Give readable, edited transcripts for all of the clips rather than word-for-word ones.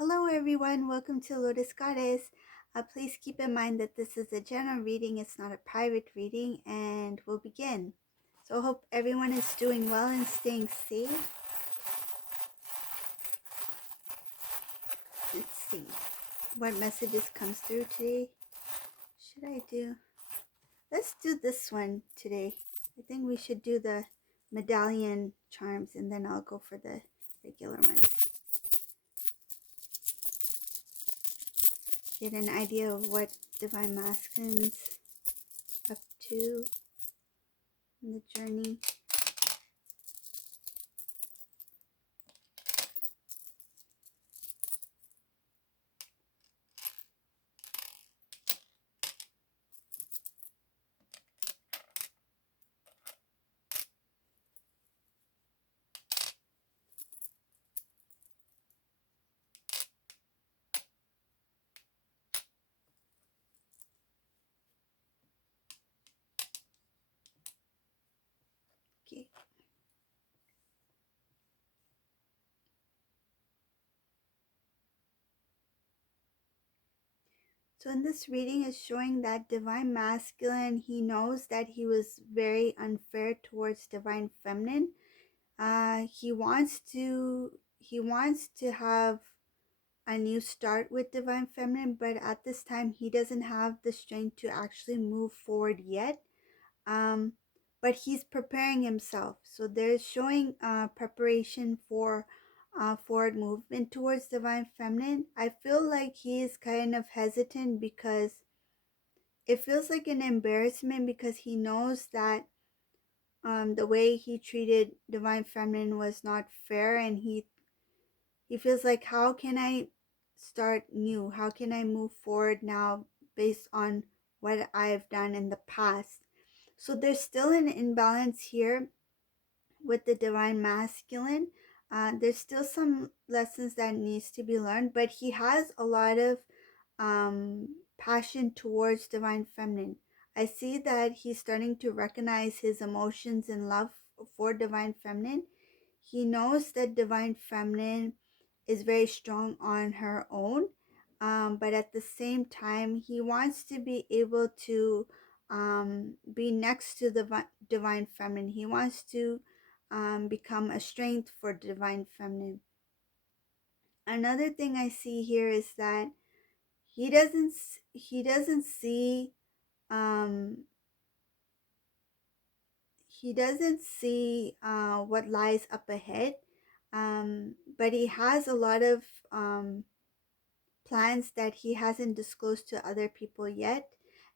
Hello everyone, welcome to Lotus Goddess. Please keep in mind that this is a general reading, it's not a private reading, and we'll begin. So I hope everyone is doing well and staying safe. Let's see what messages comes through today. Should I do? Let's do this one today. I think we should do the medallion charms and then I'll go for the regular ones. Get an idea of what Divine Masculine's up to in the journey. Okay. So in this reading is showing that Divine Masculine, he knows that he was very unfair towards Divine Feminine. He wants to have a new start with Divine Feminine, but at this time he doesn't have the strength to actually move forward yet. But he's preparing himself. So there's showing preparation for forward movement towards Divine Feminine. I feel like he is kind of hesitant because it feels like an embarrassment because he knows that the way he treated Divine Feminine was not fair, and he feels like, how can I start new? How can I move forward now based on what I've done in the past? So there's still an imbalance here with the Divine Masculine. There's still some lessons that needs to be learned, but he has a lot of passion towards Divine Feminine. I see that he's starting to recognize his emotions and love for Divine Feminine. He knows that Divine Feminine is very strong on her own, but at the same time, he wants to be able to be next to the Divine Feminine. He wants to become a strength for Divine Feminine. Another thing I see here is that he doesn't see what lies up ahead, but he has a lot of plans that he hasn't disclosed to other people yet.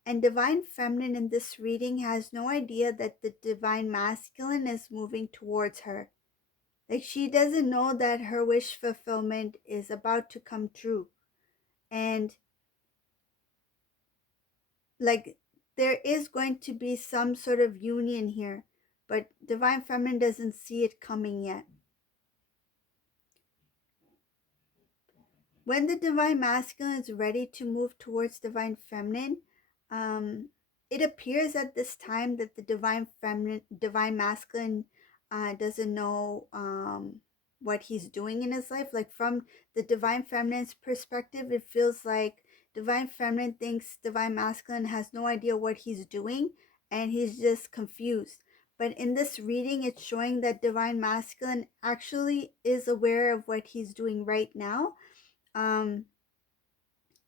And Divine Feminine in this reading has no idea that the Divine Masculine is moving towards her. Like, she doesn't know that her wish fulfillment is about to come true. And like, there is going to be some sort of union here, but Divine Feminine doesn't see it coming yet. When the Divine Masculine is ready to move towards Divine Feminine, it appears at this time that the Divine Masculine doesn't know what he's doing in his life. Like, from the Divine Feminine's perspective, it feels like Divine Feminine thinks Divine Masculine has no idea what he's doing and he's just confused. But in this reading, it's showing that Divine Masculine actually is aware of what he's doing right now.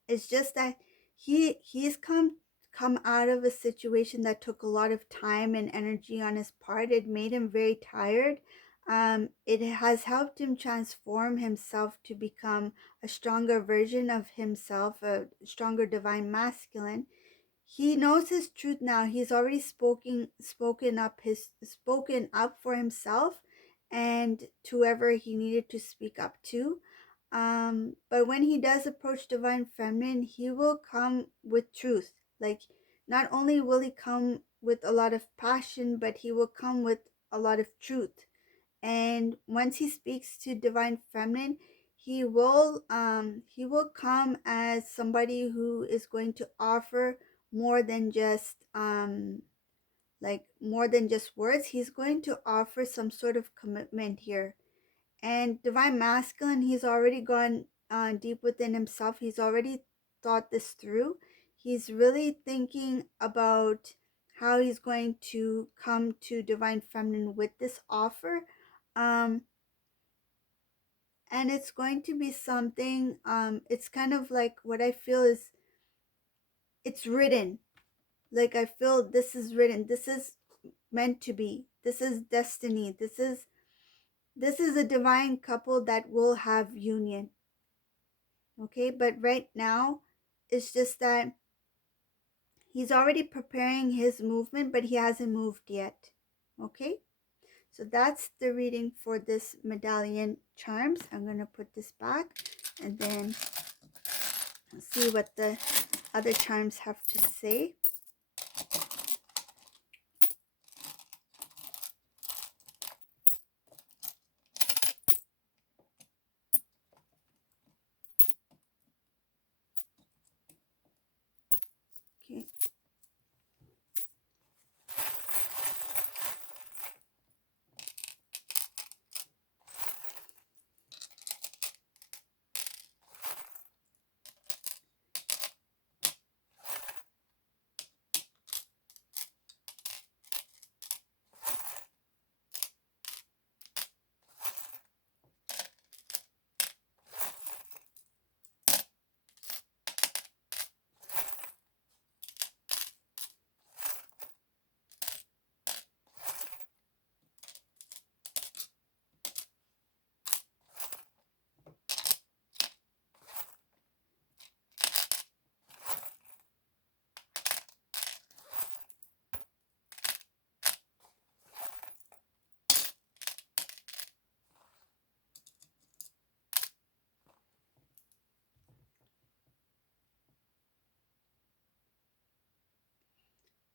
It's just that he's come out of a situation that took a lot of time and energy on his part. It made him very tired. It has helped him transform himself to become a stronger version of himself, a stronger Divine Masculine. He knows his truth now. He's already spoken up for himself and to whoever he needed to speak up to. But when he does approach Divine Feminine, he will come with truth. Like, not only will he come with a lot of passion, but he will come with a lot of truth. And once he speaks to Divine Feminine, he will come as somebody who is going to offer more than just more than just words. He's going to offer some sort of commitment here. And Divine Masculine, he's already gone deep within himself. He's already thought this through. He's really thinking about how he's going to come to Divine Feminine with this offer. Um, and it's going to be something, it's kind of like what I feel is it's written. Like I feel this is written. This is meant to be. This is destiny. This is a divine couple that will have union. Okay, but right now it's just that he's already preparing his movement, but he hasn't moved yet. Okay, so that's the reading for this medallion charms. I'm going to put this back and then see what the other charms have to say. Okay.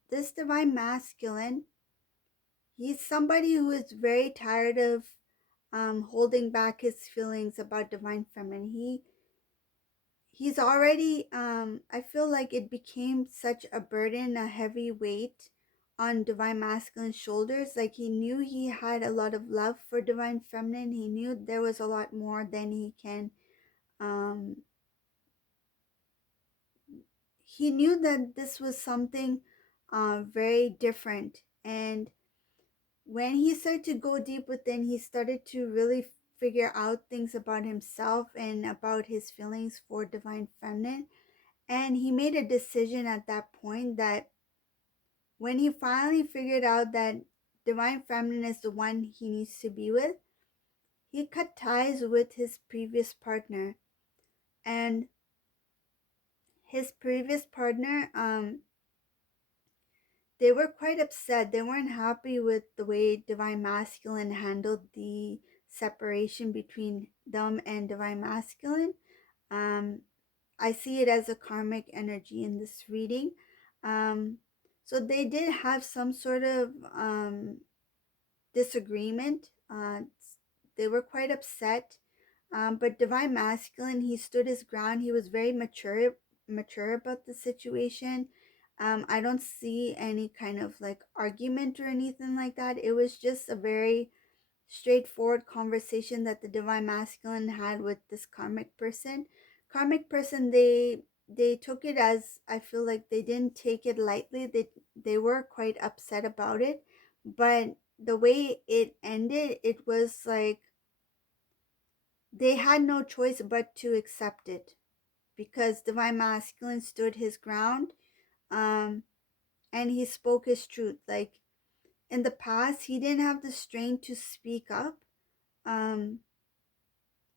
This divine masculine, he's somebody who is very tired of holding back his feelings about divine feminine. He's already I feel like it became such a burden, a heavy weight on divine masculine's shoulders. Like he knew he had a lot of love for divine feminine. He knew there was a lot more than um he knew that this was something very different. And when he started to go deep within, he started to really figure out things about himself and about his feelings for divine feminine. And he made a decision at that point that when he finally figured out that divine feminine is the one he needs to be with, he cut ties with his previous partner. And his previous partner, they were quite upset. They weren't happy with the way divine masculine handled the separation between them and divine masculine. um I see it as a karmic energy in this reading. um so they did have some sort of disagreement. They were quite upset. But divine masculine, he stood his ground. He was very mature about the situation. I don't see any kind of like argument or anything like that. It was just a very straightforward conversation that the divine masculine had with this karmic person. Karmic person, they took it as, I feel like they didn't take it lightly. They were quite upset about it, but the way it ended, it was like they had no choice but to accept it, because divine masculine stood his ground. um and he spoke his truth. Like in the past, he didn't have the strength to speak up um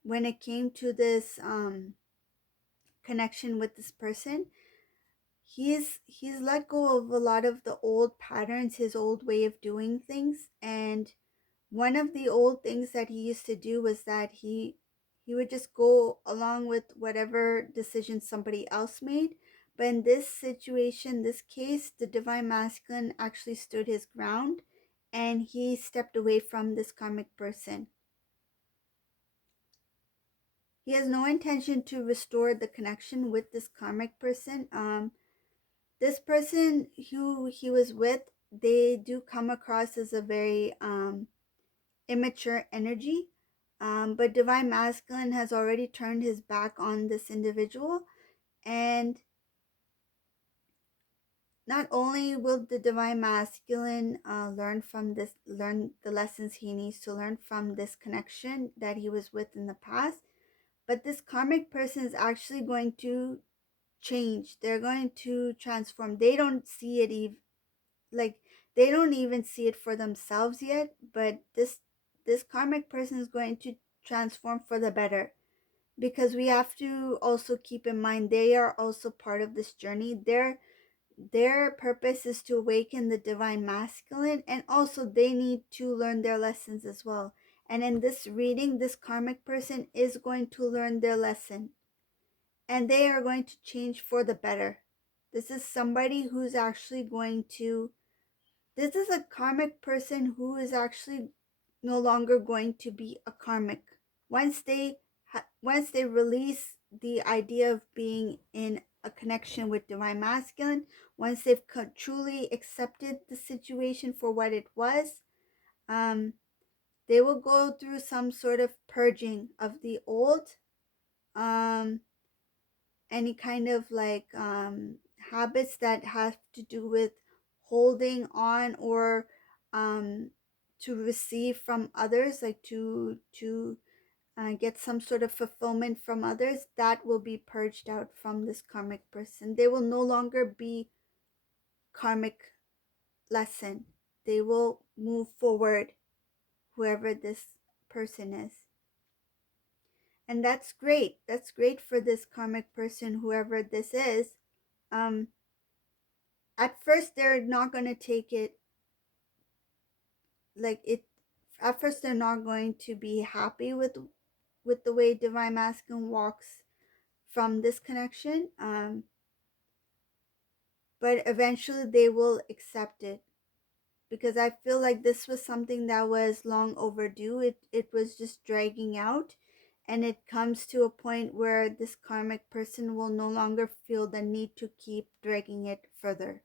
when it came to this connection with this person. He's let go of a lot of the old patterns, his old way of doing things. And one of the old things that he used to do was that he would just go along with whatever decision somebody else made. But in this situation, this case, the divine masculine actually stood his ground, and he stepped away from this karmic person. He has no intention to restore the connection with this karmic person. This person who he was with, they do come across as a very immature energy. But divine masculine has already turned his back on this individual, and not only will the divine masculine learn the lessons he needs to learn from this connection that he was with in the past, but this karmic person is actually going to change. They're going to transform. They don't see it like they don't even see it for themselves yet, but this karmic person is going to transform for the better, because we have to also keep in mind they are also part of this journey. Their purpose is to awaken the divine masculine, and also they need to learn their lessons as well. And in this reading, this karmic person is going to learn their lesson, and they are going to change for the better. This is somebody who's actually going to, this is a karmic person who is actually no longer going to be a karmic. Once they release the idea of being in a connection with divine masculine, once they've truly accepted the situation for what it was, um, they will go through some sort of purging of the old, um, any kind of habits that have to do with holding on, or um, to receive from others, like to get some sort of fulfillment from others. That will be purged out from this karmic person. They will no longer be karmic lesson. They will move forward, whoever this person is. And that's great. That's great for this karmic person, whoever this is. Um, at first, they're not going to take it like it. At first, they're not going to be happy with the way divine masculine walks from this connection. But eventually they will accept it, because I feel like this was something that was long overdue. It was just dragging out, and it comes to a point where this karmic person will no longer feel the need to keep dragging it further.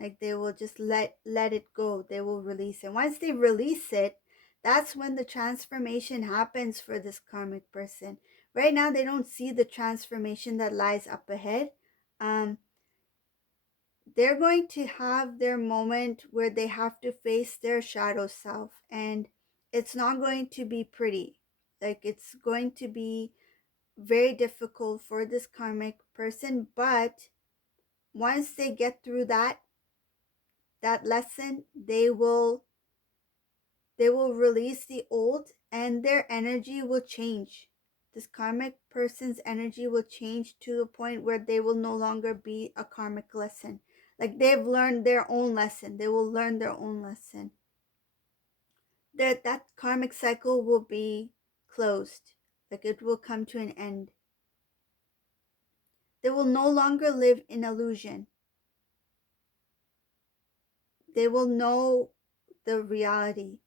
Like they will just let it go. They will release it. Once they release it, that's when the transformation happens for this karmic person. Right now they don't see the transformation that lies up ahead. um they're going to have their moment where they have to face their shadow self, and it's not going to be pretty. Like it's going to be very difficult for this karmic person, but once they get through that lesson, they will release the old, and their energy will change. This karmic person's energy will change to the point where they will no longer be a karmic lesson. Like they've learned their own lesson. They will learn their own lesson. That karmic cycle will be closed. Like it will come to an end. They will no longer live in illusion. They will know the reality.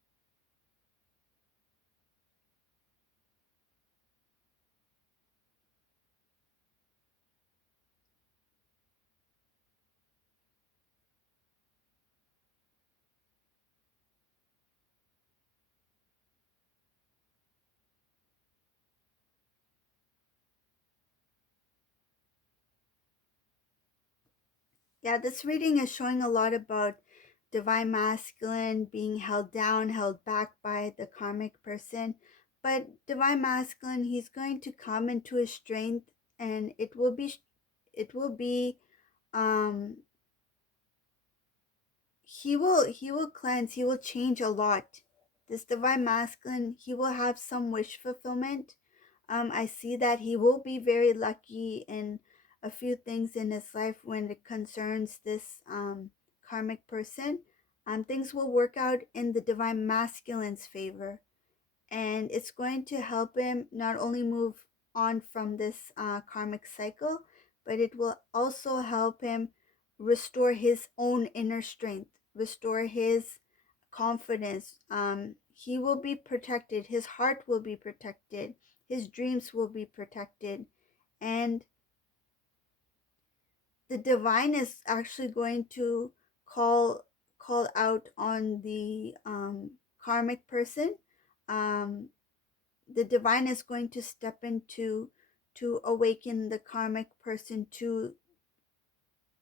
Yeah, this reading is showing a lot about divine masculine being held down, held back by the karmic person. But divine masculine, he's going to come into his strength, and it will be um he will cleanse, he will change a lot. This divine masculine, he will have some wish fulfillment. I see that he will be very lucky in a few things in his life when it concerns this karmic person. Things will work out in the divine masculine's favor, and it's going to help him not only move on from this karmic cycle, but it will also help him restore his own inner strength, restore his confidence. He will be protected, his heart will be protected, his dreams will be protected, and the divine is actually going to call out on the karmic person. um, the divine is going to step into to awaken the karmic person to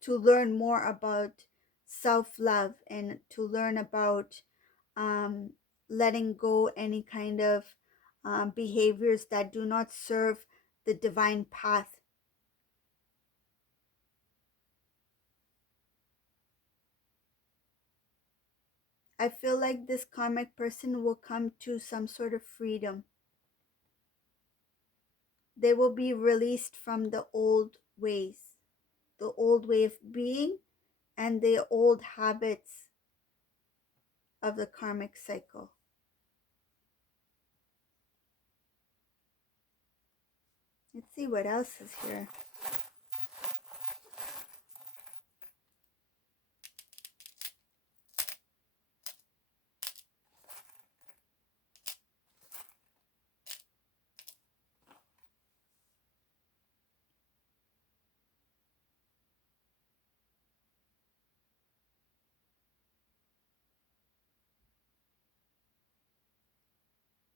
learn more about self-love and to learn about um, letting go any kind of behaviors that do not serve the divine path. I feel like this karmic person will come to some sort of freedom. They will be released from the old ways, the old way of being, and the old habits of the karmic cycle. Let's see what else is here.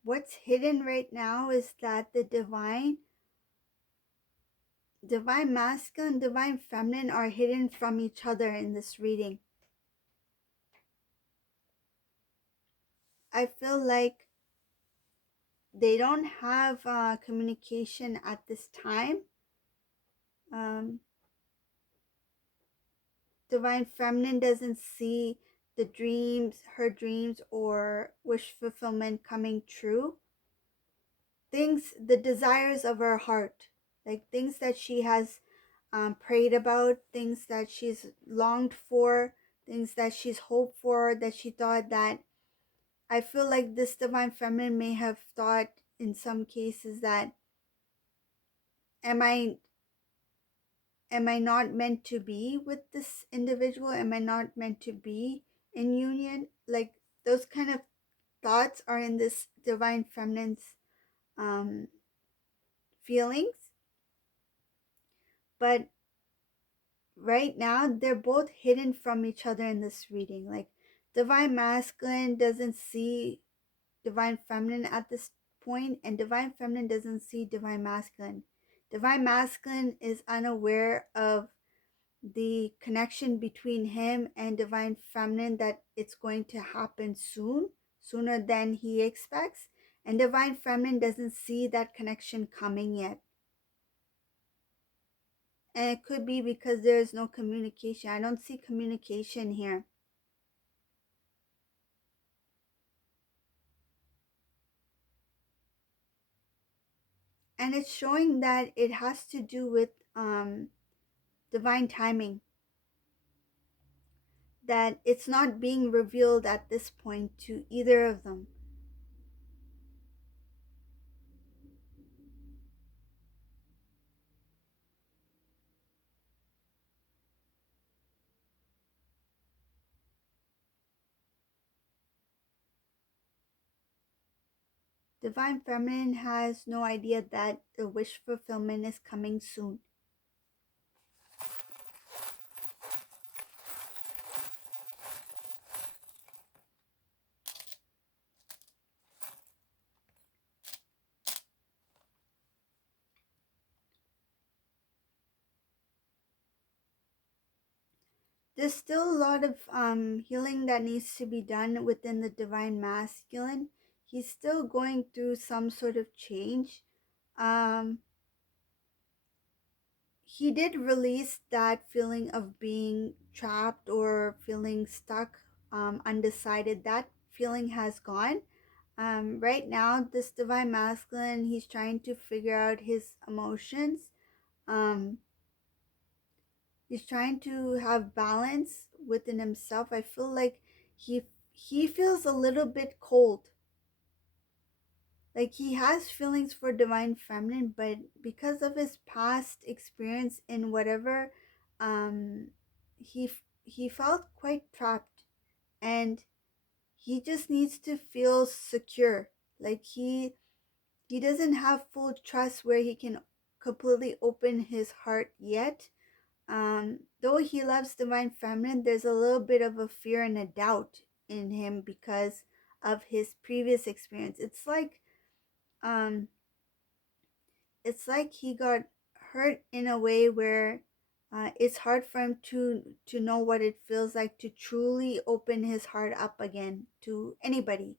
What's hidden right now is that the divine masculine, divine feminine are hidden from each other in this reading. I feel like they don't have communication at this time. Um, divine feminine doesn't see her dreams or wish fulfillment coming true. The desires of her heart, like things that she has prayed about, things that she's longed for, things that she's hoped for, that she thought that. I feel like this divine feminine may have thought in some cases that, am I not meant to be with this individual? Am I not meant to be in union? Like those kind of thoughts are in this divine feminine's um, feelings. But right now, they're both hidden from each other in this reading. Like divine masculine doesn't see divine feminine at this point, and divine feminine doesn't see divine masculine. Divine masculine is unaware of the connection between him and divine feminine, that it's going to happen sooner than he expects, and divine feminine doesn't see that connection coming yet. And it could be because there is no communication. I don't see communication here. And it's showing that it has to do with divine timing, that it's not being revealed at this point to either of them. Divine feminine has no idea that the wish fulfillment is coming soon. There's still a lot of healing that needs to be done within the divine masculine. He's still going through some sort of change. Um, he did release that feeling of being trapped or feeling stuck, undecided. That feeling has gone. Right now, this divine masculine, he's trying to figure out his emotions. Um, he's trying to have balance within himself. I feel like he he feels a little bit cold. Like he has feelings for divine feminine, but because of his past experience in whatever, um, he felt quite trapped, and he just needs to feel secure. Like he doesn't have full trust where he can completely open his heart yet. Though he loves divine feminine, there's a little bit of a fear and a doubt in him because of his previous experience. Um it's like he got hurt in a way where it's hard for him to know what it feels like to truly open his heart up again to anybody,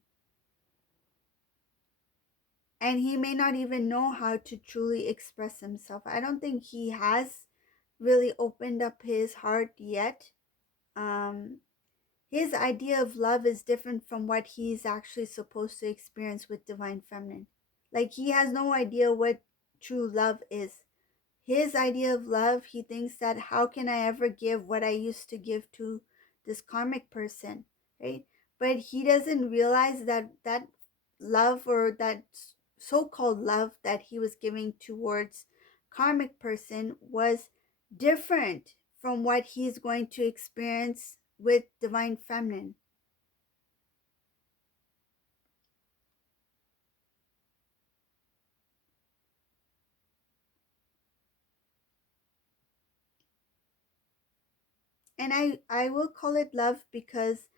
and he may not even know how to truly express himself. I don't think he has really opened up his heart yet. um his idea of love is different from what he's actually supposed to experience with divine feminine. Like, he has no idea what true love is. His idea of love, he thinks that how can I ever give what I used to give to this karmic person, right? But he doesn't realize that that love, or that so-called love that he was giving towards karmic person, was different from what he's going to experience with divine feminine. And I will call it love because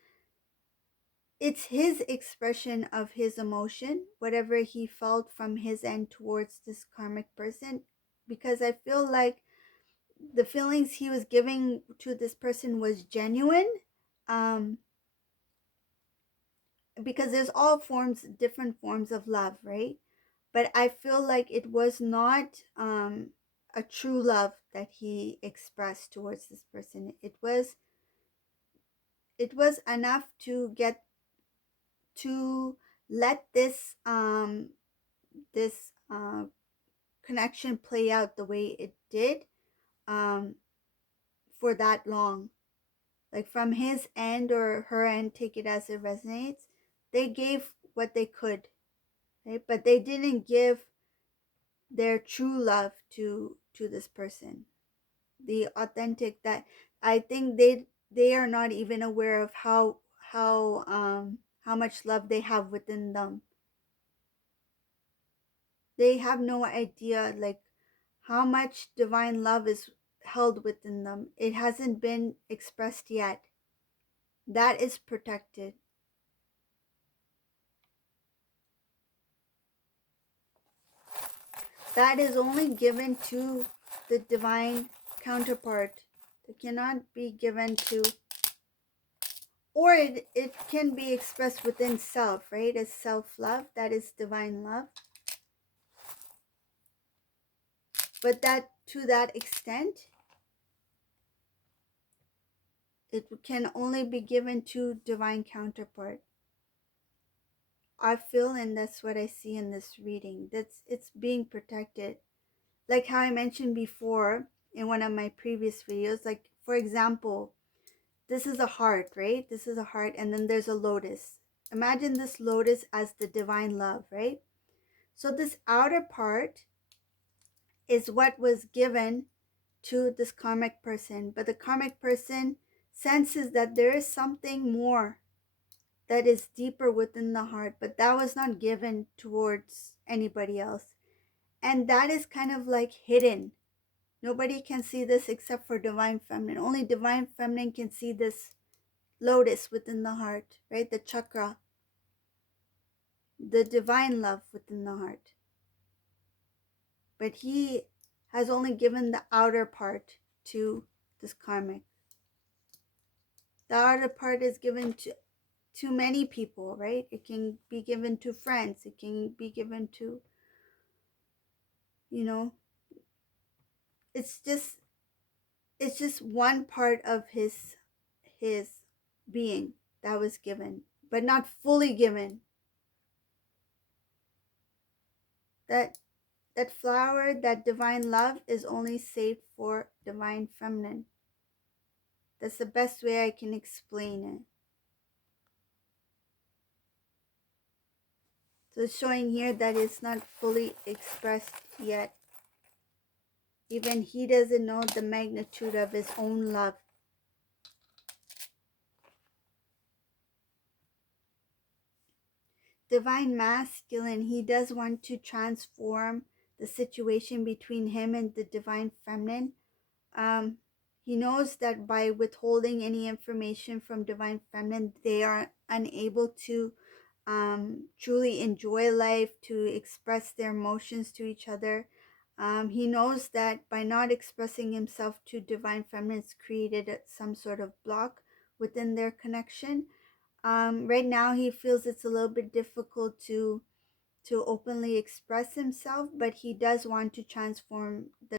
it's his expression of his emotion, whatever he felt from his end towards this karmic person. Because I feel like the feelings he was giving to this person was genuine. Um, because there's all forms, different forms of love, right? But I feel like it was not a true love that he expressed towards this person. It was enough to get to let this connection play out the way it did, um, for that long. Like, from his end or her end, take it as it resonates. They gave what they could, right? But they didn't give their true love to this person, the authentic. That I think they are not even aware of how much love they have within them. They have no idea, like, how much divine love is held within them. It hasn't been expressed yet. That is protected. That is only given to the divine counterpart. It cannot be given to, or it can be expressed within self, right? As self-love, that is divine love. But that, to that extent, it can only be given to divine counterpart. I feel, and that's what I see in this reading. It's being protected. Like how I mentioned before in one of my previous videos, like, for example, this is a heart, right? This is a heart, and then there's a lotus. Imagine this lotus as the divine love, right? So this outer part is what was given to this karmic person, but the karmic person senses that there is something more that is deeper within the heart, but that was not given towards anybody else. And that is kind of like hidden. Nobody can see this except for divine feminine. Only divine feminine can see this lotus within the heart, right? The chakra, the divine love within the heart. But he has only given the outer part to this karmic. The outer part is given to many people, right? It can be given to friends. It can be given to, you know, it's just it's just one part of his being that was given, but not fully given. That that flower, that divine love, is only saved for divine feminine. That's the best way I can explain it. So it's showing here that it's not fully expressed yet. Even he doesn't know the magnitude of his own love. Divine masculine, he does want to transform the situation between him and the divine feminine. Um, he knows that by withholding any information from divine feminine, they are unable to truly enjoy life, to express their emotions to each other. He knows that by not expressing himself to divine feminine, it's created some sort of block within their connection. Right now, he feels it's a little bit difficult to openly express himself, but he does want to transform the